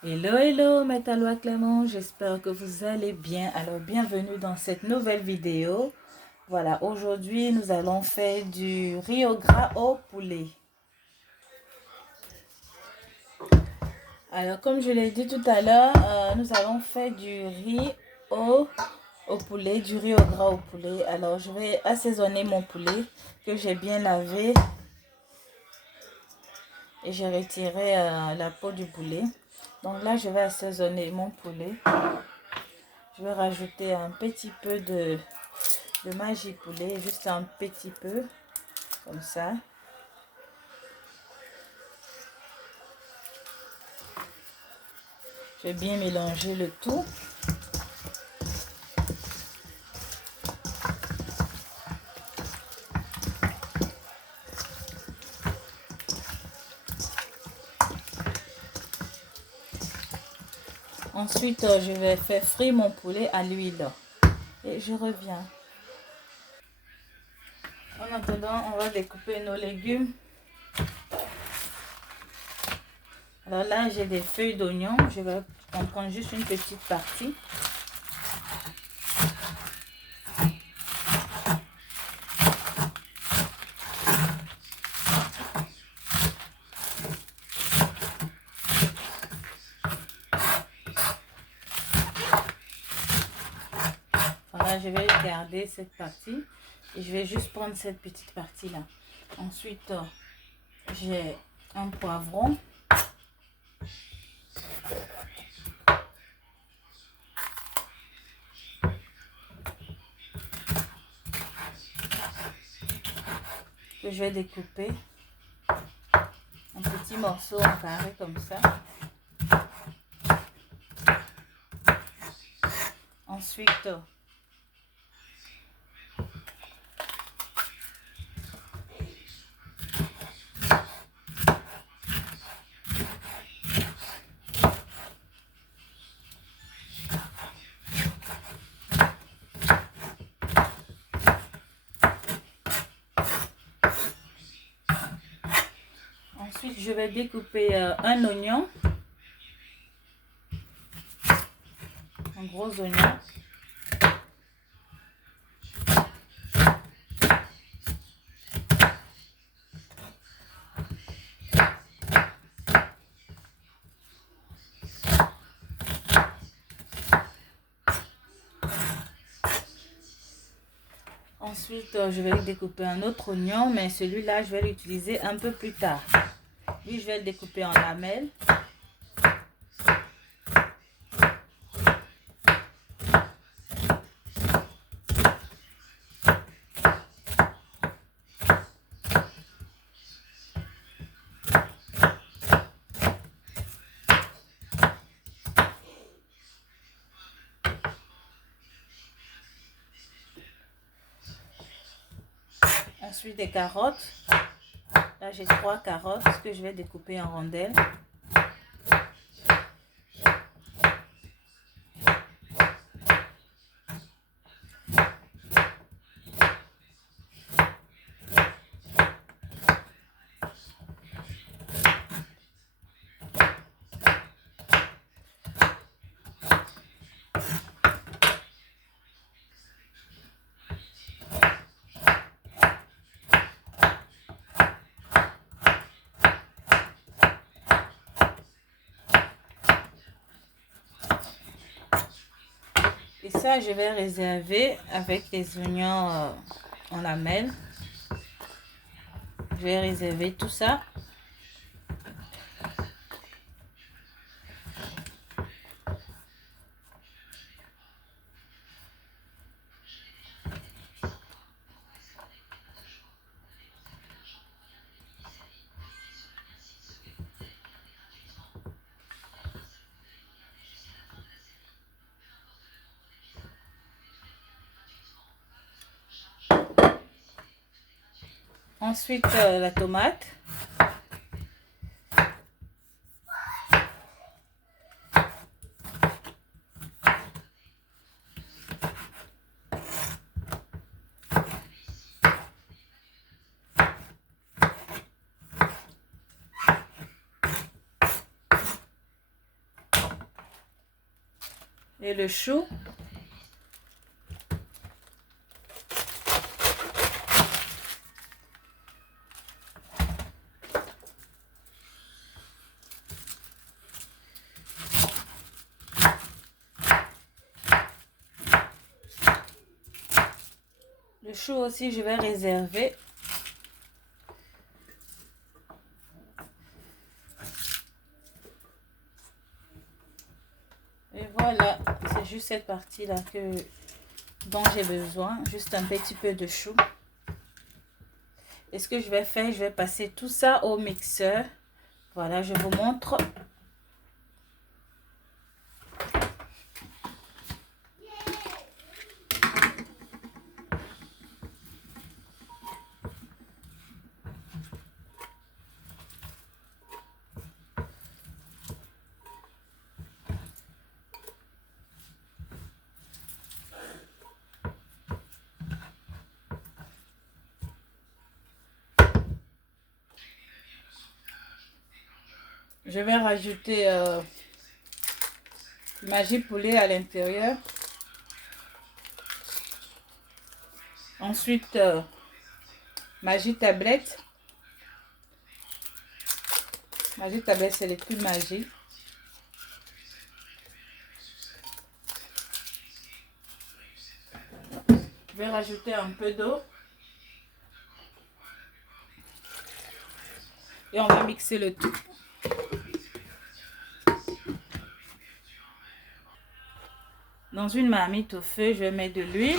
Hello, hello, Métallois Clément, j'espère que vous allez bien. Alors, bienvenue dans cette nouvelle vidéo. Voilà, aujourd'hui, nous allons faire du riz au gras au poulet. Alors, comme je l'ai dit tout à l'heure, nous allons faire du riz au poulet, du riz au gras au poulet. Alors, je vais assaisonner mon poulet que j'ai bien lavé et j'ai retiré la peau du poulet. Donc là, je vais assaisonner mon poulet. Je vais rajouter un petit peu de magi poulet, juste un petit peu, comme ça. Je vais bien mélanger le tout. Ensuite, je vais faire frire mon poulet à l'huile. Et je reviens. En attendant, on va découper nos légumes. Alors là, j'ai des feuilles d'oignon. Je vais en prendre juste une petite partie. Voilà, je vais garder cette partie. Et je vais juste prendre cette petite partie-là. Ensuite, j'ai un poivron. Que je vais découper en petits morceaux en carré comme ça. Ensuite, je vais découper un oignon, un gros oignon. Ensuite, je vais découper un autre oignon, mais celui-là, je vais l'utiliser un peu plus tard. Lui, je vais le découper en lamelles. Ensuite, des carottes. Là, j'ai 3 carottes que je vais découper en rondelles. Et ça, je vais réserver avec les oignons en lamelles. Je vais réserver tout ça. Ensuite, la tomate. et le chou. Le chou aussi, je vais réserver. Et voilà, c'est juste cette partie-là dont j'ai besoin. Juste un petit peu de chou. Et ce que je vais faire, je vais passer tout ça au mixeur. Voilà, je vous montre. Je vais rajouter Maggi poulet à l'intérieur. Ensuite, Maggi tablette. Maggi tablette, c'est les cubes Maggi. Je vais rajouter un peu d'eau. Et on va mixer le tout. Dans une marmite au feu, je vais mettre de l'huile.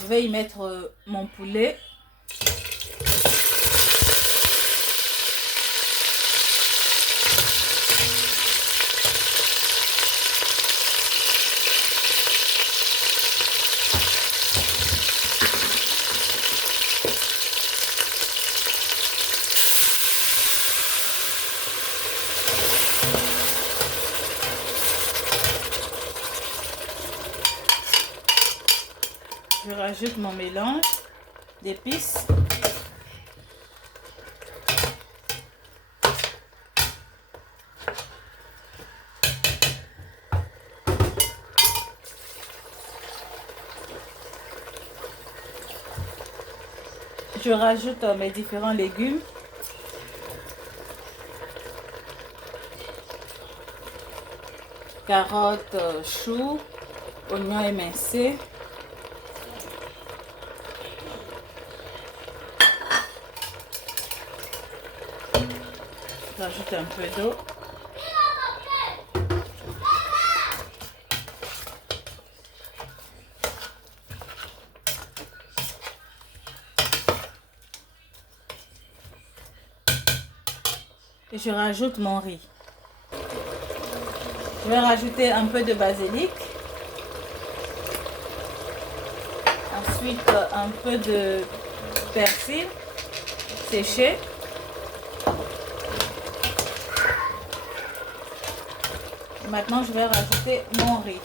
Je vais y mettre mon poulet. Je rajoute mon mélange d'épices. Je rajoute mes différents légumes. Carottes, choux, oignons émincés. J'ajoute un peu d'eau. Et je rajoute mon riz. Je vais rajouter un peu de basilic. Ensuite, un peu de persil séché. Maintenant, je vais rajouter mon riz.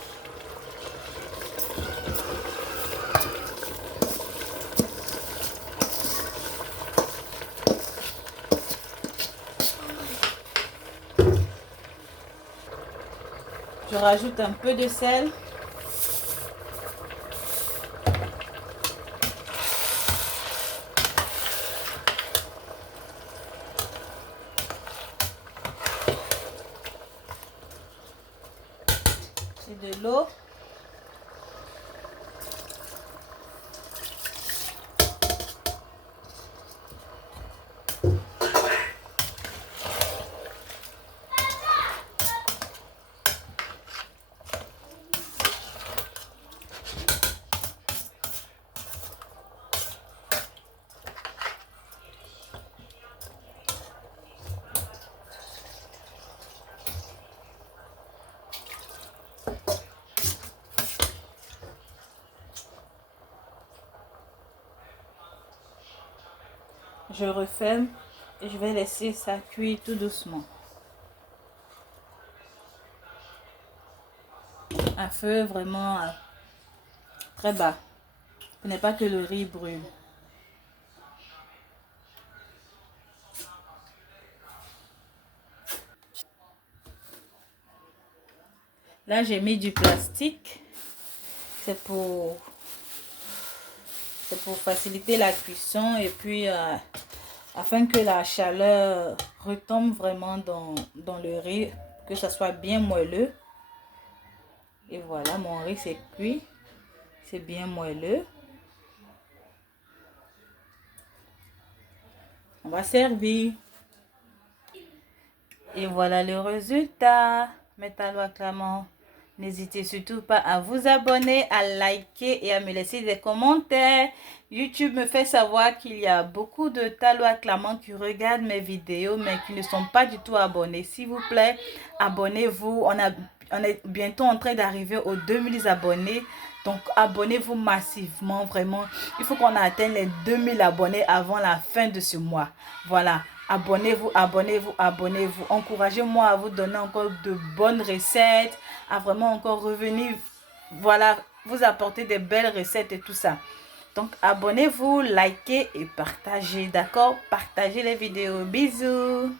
Je rajoute un peu de sel. Et de l'eau. Je referme et je vais laisser ça cuire tout doucement. À feu vraiment très bas. Pour ne pas que le riz brûle. Là, j'ai mis du plastique. C'est pour faciliter la cuisson et puis afin que la chaleur retombe vraiment dans le riz, que ça soit bien moelleux. Et voilà, mon riz c'est cuit. C'est bien moelleux. On va servir. Et voilà le résultat. Mes talons acclamants. N'hésitez surtout pas à vous abonner, à liker et à me laisser des commentaires. YouTube me fait savoir qu'il y a beaucoup de talons acclamants qui regardent mes vidéos mais qui ne sont pas du tout abonnés. S'il vous plaît, abonnez-vous. On est bientôt en train d'arriver aux 2000 abonnés. Donc, abonnez-vous massivement, vraiment. Il faut qu'on atteigne les 2000 abonnés avant la fin de ce mois. Voilà. Abonnez-vous, abonnez-vous, abonnez-vous. Encouragez-moi à vous donner encore de bonnes recettes, à vraiment encore revenir, voilà, vous apporter des belles recettes et tout ça. Donc, abonnez-vous, likez et partagez, d'accord? Partagez les vidéos. Bisous!